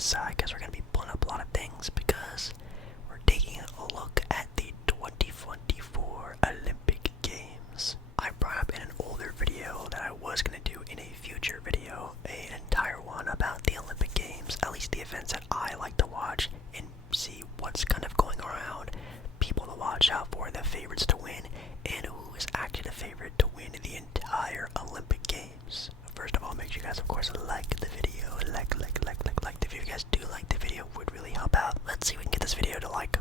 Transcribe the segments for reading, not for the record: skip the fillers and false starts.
this side because we're going to be pulling up a lot of things because we're taking a look at the 2024 Olympic Games. I brought up in an older video that I was going to do in a future video, an entire one about the Olympic Games, at least the events that I like to watch and see what's kind of going around, people to watch out for, the favorites to win, and who is actually the favorite to win the entire Olympic Games. First of all, make sure you guys, of course, like the video. If you guys do like the video, it would really help out. Let's see if we can get this video to like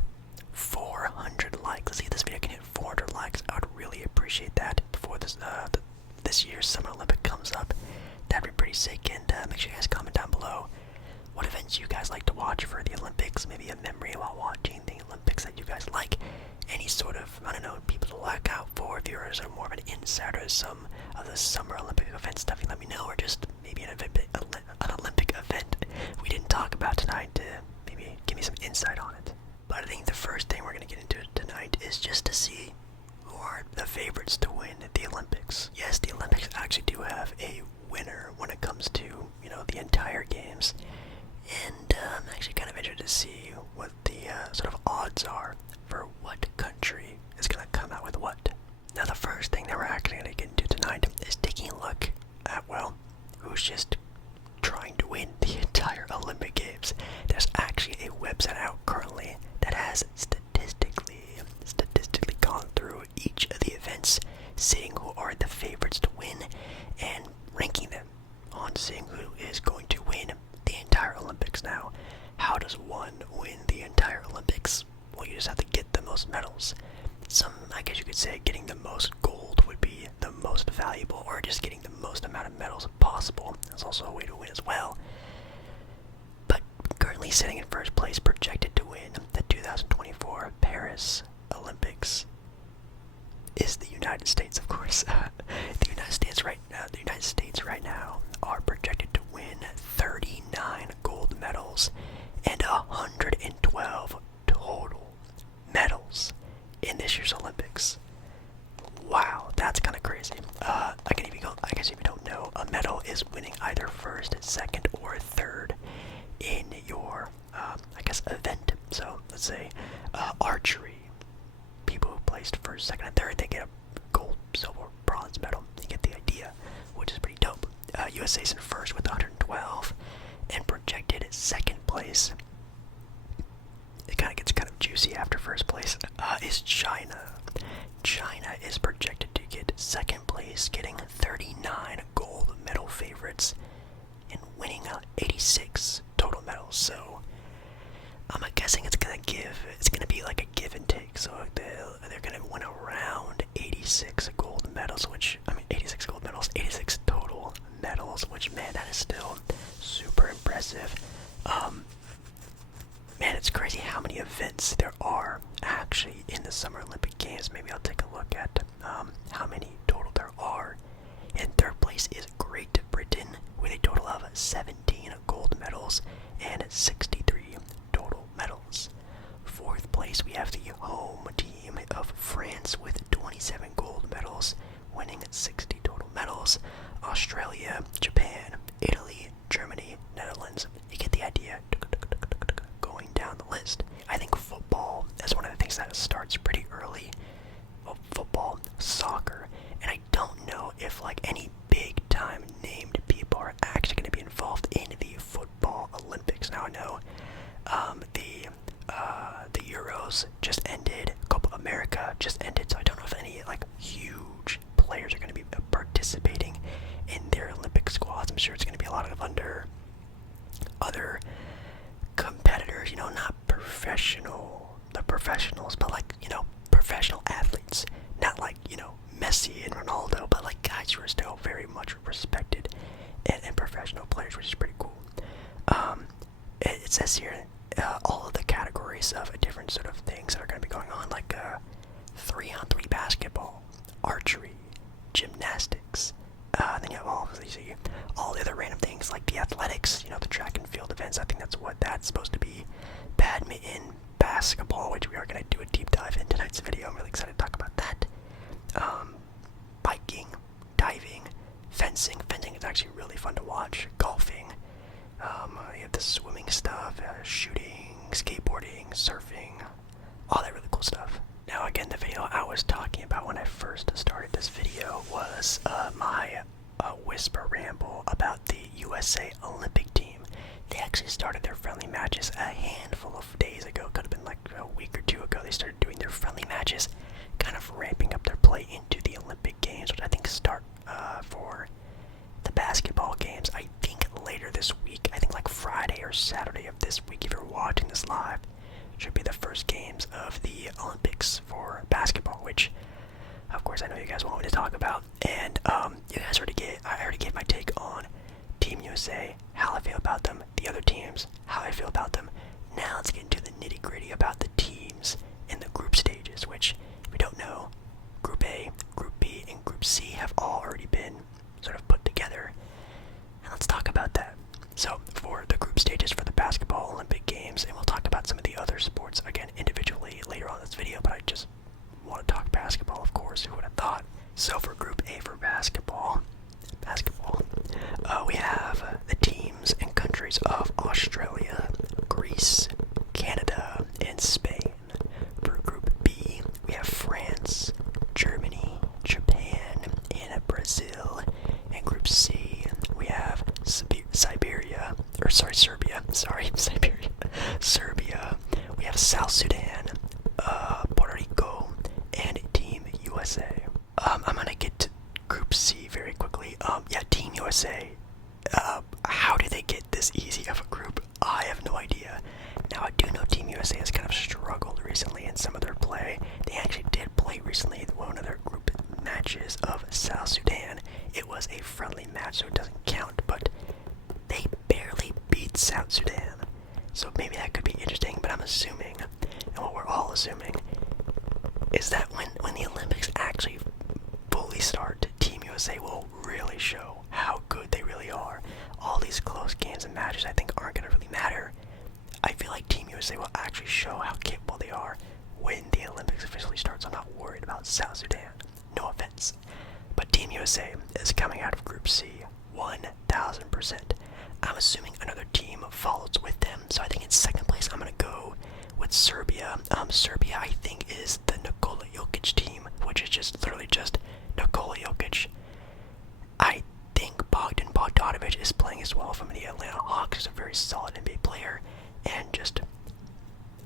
400 likes. Let's see if this video can hit 400 likes. I would really appreciate that before this year's Summer Olympic comes up. That'd be pretty sick. And make sure you guys comment down below what events you guys like to watch for the Olympics. Maybe a memory while watching the Olympics that you guys like. Any sort of, I don't know, people to look out for. If you're more of an insider of some of the Summer Olympic event stuff, you let me know. Or just maybe an Olympic event we didn't talk about tonight to maybe give me some insight on it. But I think the first thing we're going to get into tonight is just to see who are the favorites to win the Olympics. Yes, the Olympics actually do have a winner when it comes to, the entire games. And I'm actually kind of interested to see what the sort of odds are for what country is going to come out with what. Now, the first thing that we're actually going to get into tonight is taking a look at, who's just trying to win the entire Olympic Games. There's actually a website out currently that has statistically gone through each of the events, seeing who are the favorites to win, and ranking them on seeing who is going to win the entire Olympics. Now, how does one win the entire Olympics? Well, you just have to get the most medals. I guess you could say getting the most gold would be the most valuable, or just getting the most amount of medals possible. That's also a way to win as well. But currently sitting in first place, projected to win the 2024 Paris Olympics, is the United States, of course. The United States right now are projected to win 39 gold medals and 112 total medals in this year's Olympics. Wow, that's kind of crazy. I guess if you don't know, a medal is winning either first, second, or third in your, event. So let's say archery. People who placed first, second, and third, they get a gold, silver, bronze medal. You get the idea, which is pretty dope. USA's in first with 112, and projected second place. It kind of gets juicy after first place. Is China. China is projected to get second place, getting 39 gold medal favorites and winning 86 total medals. So I'm guessing it's gonna be like a give and take. So they're gonna win around 86 gold medals, 86 total medals, which, man, that is still super impressive. Man, it's crazy how many events there are actually in the Summer Olympic Games. Maybe I'll take a look at how many total there are. In third place is Great Britain with a total of 17 gold medals and 63 total medals. Fourth place, we have the home team of France with 27 gold medals, winning 60 total medals. Australia, Japan, Italy, Germany, Netherlands. You get the idea. Going down the list. I think football is one of the things that starts pretty early. Well, football, soccer, and I don't know if any big time named people are actually going to be involved in the football Olympics. Now I know the Euros just ended, Copa America just ended, so I don't know if any huge players are going to be participating in their Olympic squads. I'm sure it's going to be a lot of other competitors, not professionals, but professional athletes. Not Messi and Ronaldo, but guys who are still very much respected and professional players, which is pretty cool. It says here all of the categories of different sort of things that are going to be going on, 3-on-3 basketball, archery, gymnastics. Then you have all the other random things like the athletics, the track and field events. I think that's supposed to be. Badminton, basketball, which we are going to do a deep dive in tonight's video. I'm really excited to talk about that. Biking, diving, fencing. Fencing is actually really fun to watch. Golfing. have the swimming stuff, shooting, skateboarding, surfing, all that really cool stuff. Now again, the video I was talking about when I first started this video was my whisper ramble about the USA Olympic team. They actually started their friendly matches a handful of days ago. Could have been like a week or two ago. They started doing their friendly matches, kind of ramping up their play into the Olympic Games, which I think start for the basketball games. I think later this week. I think like Friday or Saturday of this week, if you're watching this live, should be the first games of the Olympics for basketball, which of course I know you guys want me to talk about. And you guys I already gave my take on Team USA, how I feel about them, the other teams, how I feel about them. Now let's get into the nitty gritty about the teams in the group stages, which, if you don't know, Group A, Group B, and Group C have all already been sort of put together. And let's talk about that. So, for the group stages for the basketball Olympic Games, and we'll talk about some of the other sports again individually later on in this video, but I just want to talk basketball, of course, who would have thought. So for Group A for basketball, we have the teams and countries of Australia, Greece, Canada, and Spain. For Group B, we have France, Germany, Japan, and Brazil. And Group C, we have Serbia. We have South Sudan, Puerto Rico, and Team USA. I'm gonna get to Group C very quickly. Team USA. How did they get this easy of a group? I have no idea. Now, I do know Team USA has kind of struggled recently in some of their play. They actually did play recently one of their group matches of South Sudan. It was a friendly match, so it doesn't count, but they barely beat South Sudan. So maybe that could be interesting, but I'm assuming, and what we're all assuming, is that when the Olympics actually fully start, Team USA will really show how good they really are. All these close games and matches I think aren't going to really matter. I feel like Team USA will actually show how capable they are when the Olympics officially starts. I'm not worried about South Sudan. No offense. But Team USA is coming out of Group C 1,000%. I'm assuming another team follows with them, so I think in second place I'm going to go with Serbia. Serbia, I think, is the Nikola Jokic team, which is literally just Nikola Jokic. I think Bogdanovic is playing as well from the Atlanta Hawks. He's a very solid NBA player, and just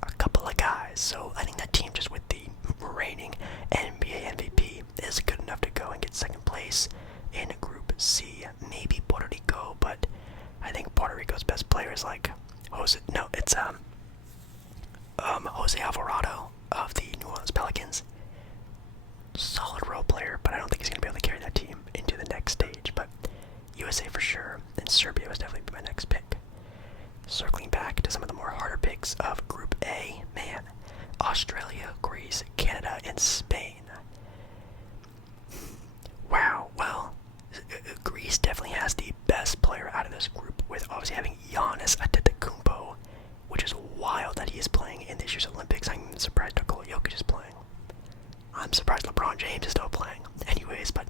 a couple of guys. So I think that team, just with the reigning NBA MVP, is good enough to go and get second place in Group C. Maybe Puerto Rico, but I think Puerto Rico's best player is like Jose Alvarado of the New Orleans Pelicans. Solid role player, but I don't think he's going to be able to carry that team into the next stage. But USA for sure, and Serbia was definitely my next pick. Circling back to some of the more harder picks of Group A, man, Australia, Greece, Canada, and Spain. Wow, well, Greece definitely has the best player out of this group, with obviously having Giannis Antetokounmpo, which is wild that he is playing in this year's Olympics. I'm surprised Nikola Jokic is playing. I'm surprised LeBron James is still playing. Anyways, but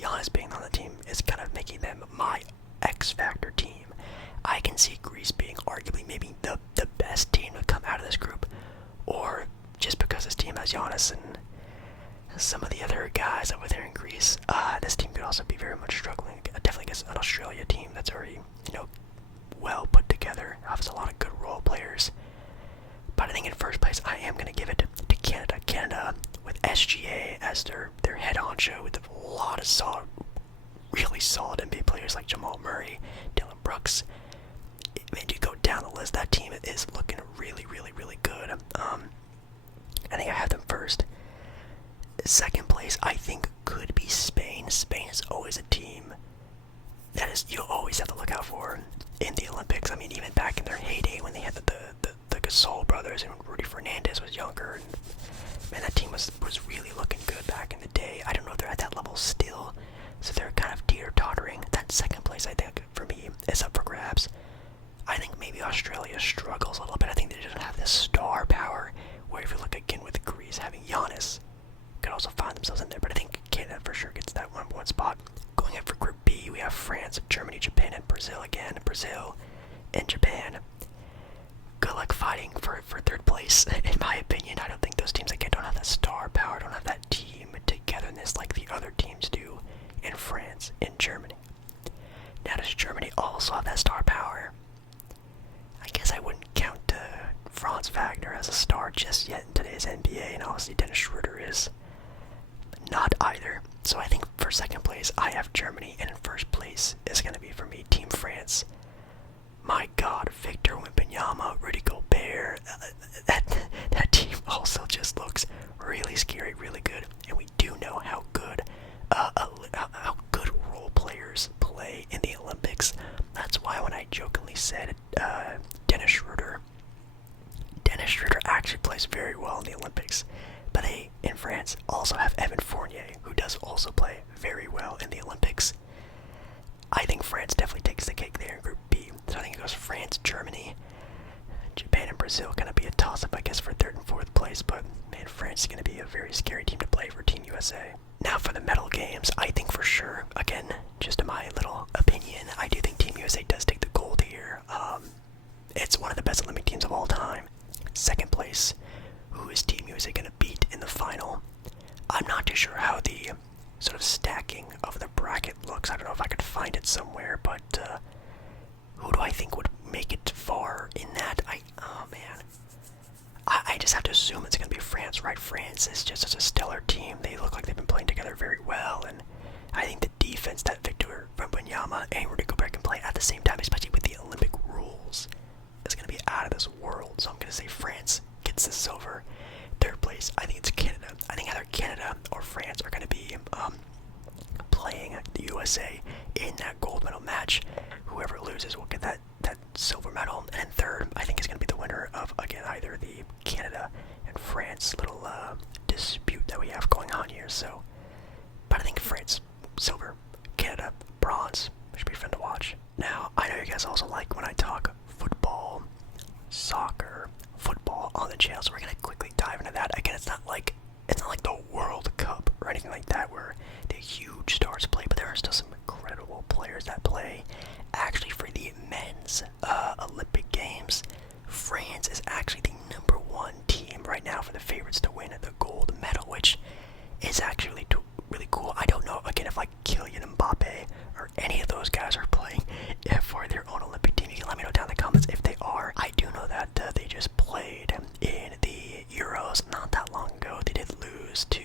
Giannis being on the team is kind of making them my X-Factor team. I can see Greece being arguably maybe the best team to come out of this group, or just because this team has Giannis and some of the other guys over there in Greece, this team could also be very much struggling. Definitely against an Australia team that's already, well put together. Has a lot of good role players. But I think in first place, I am going to give it to Canada. Canada with SGA as their head honcho, with a lot of really solid NBA players like Jamal Murray, Dylan Brooks. When you go down the list, that team is looking really, really, really good. I think I have them first. Second place, I think, could be Spain. Spain is always a team that you always have to look out for in the Olympics. I mean, even back in their heyday when they had the Gasol brothers and Rudy Fernandez was younger. And, man, that team was really looking good back in the day. I don't know if they're at that level still, so they're kind of teeter-tottering. That second place, I think, for me, is up for grabs. I think maybe Australia struggles a little bit. I think they don't have this star power, where if you look again with Greece having Giannis, could also find themselves in there. But I think Canada for sure gets that #1 spot. Going up for Group B, we have France, Germany, Japan, and Brazil again. Brazil and Japan. Good luck fighting for third place, in my opinion. I don't think those teams, again, don't have that star power, don't have that team togetherness like the other teams do in France and Germany. Now, does Germany also have that star power? I guess I wouldn't count Franz Wagner as a star just yet in today's NBA, and obviously Dennis Schroeder is not either. So I think for second place, I have Germany, and in first place is going to be, for me, Team France. My God, Victor Wembanyama, Rudy Gobert, that team also just looks really scary, really good, and we do know how good role players play in the Olympics. That's why when I jokingly said Dennis Schroeder actually plays very well in the Olympics. But they, in France, also have Evan Fournier, who does also play very well in the Olympics. I think France definitely takes the cake there in Group B. So I think it goes France, Germany, Japan, and Brazil. Going to be a toss-up, I guess, for third and fourth place. But, man, France is going to be a very scary team to play for Team USA. Now for the medal games, I think for sure, again, just in my little opinion, I do think Team USA does take the gold here. It's one of the best Olympic teams of all time. Second place, who is Team USA going to beat in the final? I'm not too sure how the sort of stacking of the bracket looks. I don't know if I could find it somewhere, but who do I think would make it far in that? I just have to assume it's going to be France, right? France is just such a stellar team. They look like they've been playing together very well, and I think the defense that Victor Wembanyama and Rudy Gobert can play at the same time, especially with the Olympic rules, is going to be out of this world. So I'm going to say France gets the silver. Third place, I think it's Canada. I think either Canada or France are going to be playing the USA in that gold medal match. Whoever loses will get that silver medal. And then third, I think is going to be the winner of, again, either the Canada and France little dispute that we have going on here. So, but I think France, silver, Canada, bronze, should be fun to watch. Now, I know you guys also like when I talk football, soccer, football on the channel, so we're going to quickly dive into that. Again, it's not like the World Cup or anything like that where the huge stars play, but there are still some incredible players that play. Actually, for the men's Olympic Games, France is actually the #1 team right now for the favorites to win the gold medal, which is actually really cool. I don't know, again, if like Kylian Mbappe or any of those guys are playing for their own Olympic team. You can let me know down in the comments if they are. I do know that they just played in the Euros not that long ago. They did lose to,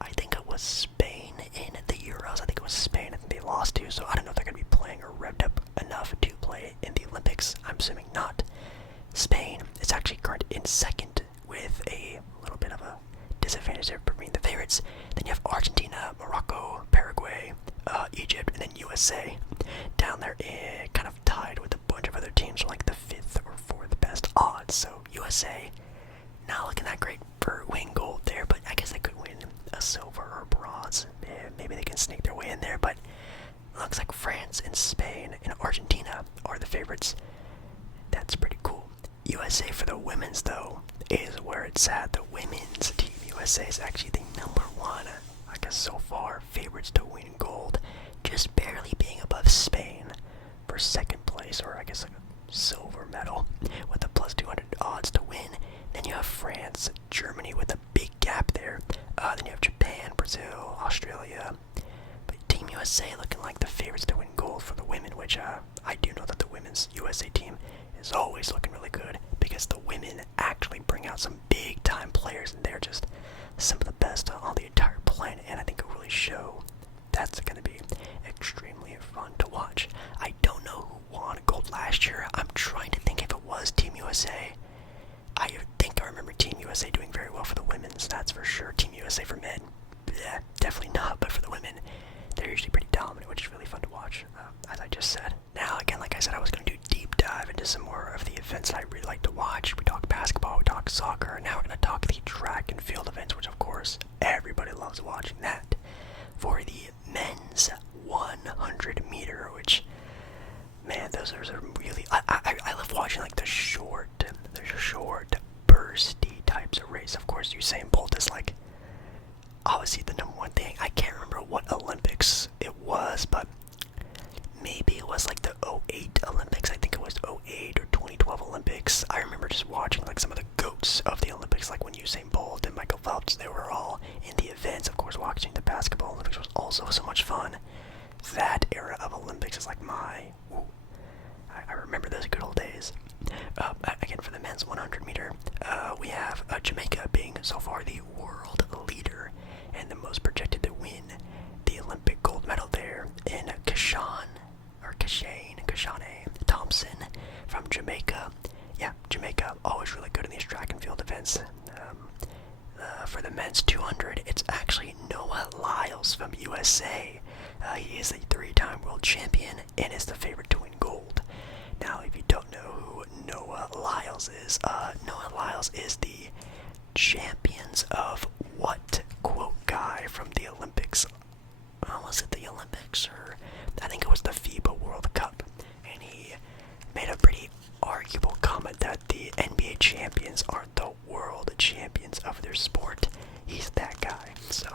I think it was Spain in the Euros. I think it was Spain I think they lost to, so I don't know if they're going to be playing or revved up enough to play in the Olympics. I'm assuming not. Spain is actually current in second with a little bit of a disadvantage there between the favorites. Then you have Argentina, Morocco, Paraguay, Egypt, and then USA down there, kind of tied with a bunch of other teams from like the 5th or 4th best odds. So USA not looking that great for winning gold there, but I guess they could win a silver or bronze. Maybe they can sneak their way in there, but it looks like France and Spain and Argentina are the favorites. That's pretty cool. USA for the women's, though, is where it's at. The women's team USA is actually the #1, I guess so far, favorites to win gold, just barely being above Spain for second place, or I guess like a silver medal with a +200 odds to win. Then you have France, Germany with a big gap there. Then you have Japan, Brazil, Australia. But Team USA looking like the favorites to win gold for the women, which I do know that the women's USA team is always looking really good because the women actually bring out some big time players, and they're just some of the best on the entire planet, and I think it will really show. That's going to be extremely fun to watch. I don't know who won gold last year. I'm trying to think if it was Team USA. I think I remember Team USA doing very well for the women's, that's for sure. Team USA for men, yeah, definitely not, but for the women, they're usually pretty dominant, which is really fun to watch, as I just said. Now, again, like I said, I was going to do deep dive into some more of the events that I really like to watch. We talk basketball, we talk soccer, now we're going to talk the track and field events, which of course, everybody loves watching that. For the men's 100 meter, which, man, those are really, I love watching like the short, bursty types of race. Of course, Usain Bolt is like obviously the #1 thing. I can't remember what Olympics it was, but maybe it was like the '08 Olympics. I 2008 or 2012 Olympics, I remember just watching like some of the goats of the Olympics, like when Usain Bolt and Michael Phelps, they were all in the events. Of course, watching the basketball Olympics was also so much fun. That era of Olympics is like I remember those good old days. Again, for the men's 100 meter, we have Jamaica being so far the world leader and the most projected to win the Olympic gold medal there in Kashane Thompson from Jamaica. Yeah, Jamaica, always really good in these track and field events. For the men's 200, it's actually Noah Lyles from USA. He is a 3-time world champion and is the favorite to win gold. Now, if you don't know who Noah Lyles is the champions of what quote guy from the Olympics? Was it the Olympics, or I think it was the FIBA World Cup, and he made a pretty arguable comment that the NBA champions aren't the world champions of their sport. He's that guy. So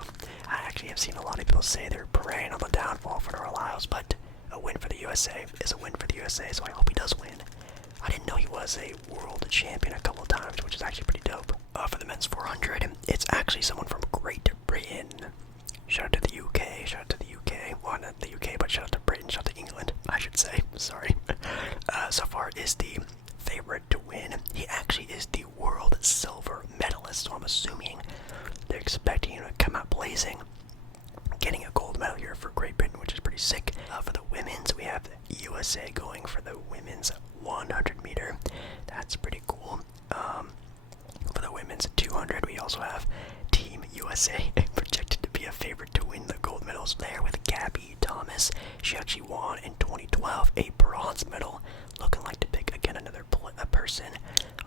I actually have seen a lot of people say they're preying on the downfall for Noah Lyles, but a win for the USA is a win for the USA, so I hope he does win. I didn't know he was a world champion a couple times, which is actually pretty dope. For the men's 400, it's actually someone from Great Britain. Shout out to the UK, well, not the UK, but shout out to Britain, shout out to England, I should say, sorry. So far is the favorite to win. He actually is the world silver medalist, so I'm assuming they're expecting him to come out blazing, getting a gold medal here for Great Britain, which is pretty sick. For the women's, we have the USA going for the women's 100 meter. That's pretty cool. For the women's 200, we also have Team USA projected to be a favorite to win the gold medals there with Gabby Thomas. She actually won in 2012 a bronze medal, looking like to pick again another person.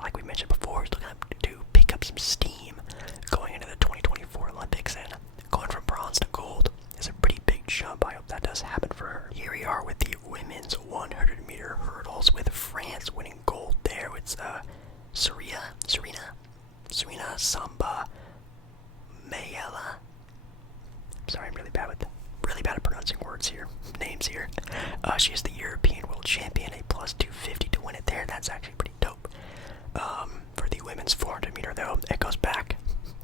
Like we mentioned before, he's looking to pick up some steam going into the 2024 Olympics, and going from bronze to gold is a pretty big jump. I hope that does happen for her. Here we are with the women's 100 meter hurdles with France winning gold there. It's Serena Samba Mayela. Sorry, I'm really bad at pronouncing names here. She is the European world champion, a plus 250 to win it there. That's actually pretty dope. For the women's 400 meter though, it goes back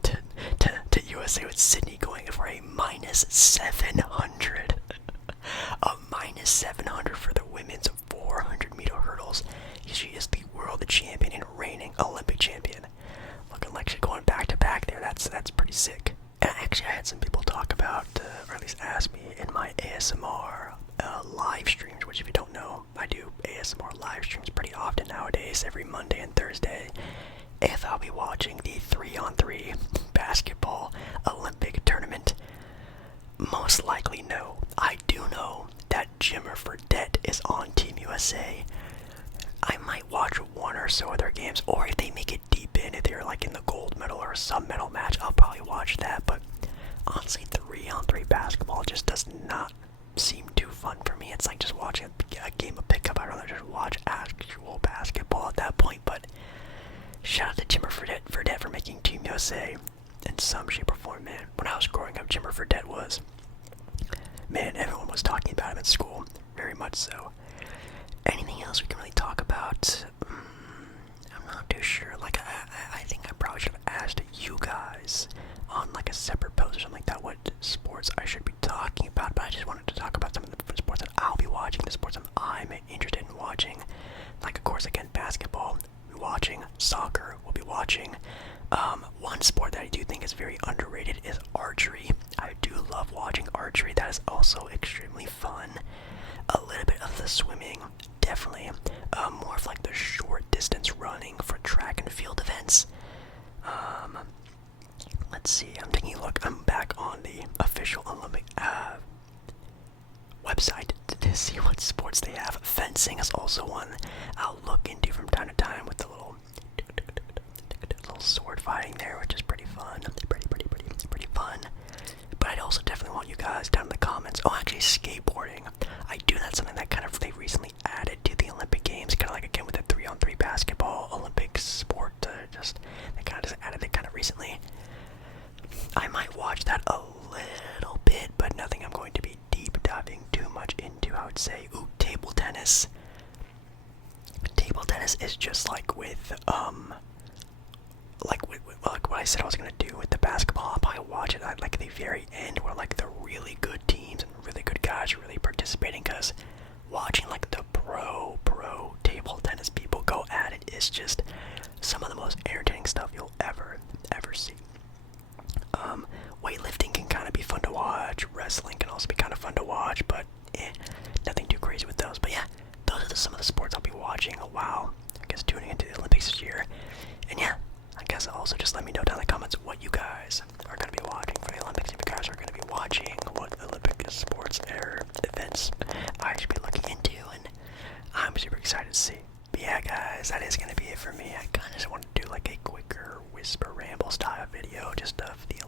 to USA with Sydney going for a minus 700. A minus 700 for the women's 400 meter hurdles. She is the world champion and reigning Olympic champion. Looking like she's going back to back there. That's pretty sick. And actually, I had some people talk about, or at least ask me in my ASMR live streams, which if you don't know, I do ASMR live streams pretty often nowadays, every Monday and Thursday, if I'll be watching the 3-on-3 basketball Olympic tournament. Most likely no. I do know that Jimmer Fredette is on Team USA. I might watch one or so of their games, or if they make it deep in, if they're like in the gold medal or some medal match, I'll probably watch that. But honestly, 3-on-3 basketball just does not seem too fun for me. It's like just watching a game of pickup. I'd rather just watch actual basketball at that point. But shout out to Jimmer Fredette for making Team USA in some shape or form, man. When I was growing up, Jimmer Fredette was, man, everyone was talking about him at school, very much so. Anything else we can really talk about? I'm not too sure. Like, I think I probably should have asked you guys on like a separate post or something like that what sports I should be talking about, but I just wanted to talk about some of the different sports that I'll be watching, the sports that I'm interested in watching. Like, of course, again, basketball, we'll be watching. Soccer, we'll be watching. One sport that I do think is very underrated is archery. I do love watching archery. That is also extremely fun. A little bit of the swimming, definitely. More of like the short distance running for track and field events. Let's see, I'm taking a look. I'm back on the official Olympic website to see what sports they have. Fencing is also one I'll look into from time to time with the little sword fighting there, which is pretty fun. Pretty fun. But I'd also definitely want you guys down in the comments. Oh, actually, skateboarding. I do. That's something that kind of they recently added to the Olympic Games. Kind of like again with the 3-on-3 basketball Olympic sport. They kind of just added it kind of recently. I might watch that a little bit, but nothing I'm going to be deep diving too much into. I would say, ooh, table tennis. table tennis is just like with like what I said I was gonna do with the basketball. I'll probably watch it at like the very end where like the really good teams and really good guys are really participating, because watching like the pro table tennis people go at it is just some of the most entertaining stuff you'll ever see. Weightlifting can kind of be fun to watch. Wrestling can also be kind of fun to watch, but nothing too crazy with those. But yeah, those are some of the sports I'll be watching. Oh wow, I guess tuning into the Olympics this year. And yeah, I guess also just let me know down in the comments what you guys are going to be watching for the Olympics. If you guys are going to be watching, what Olympic sports or events I should be looking into, and I'm super excited to see. But yeah, guys, that is going to be it for me. I kind of just want to do like a quicker whisper ramble style video just of the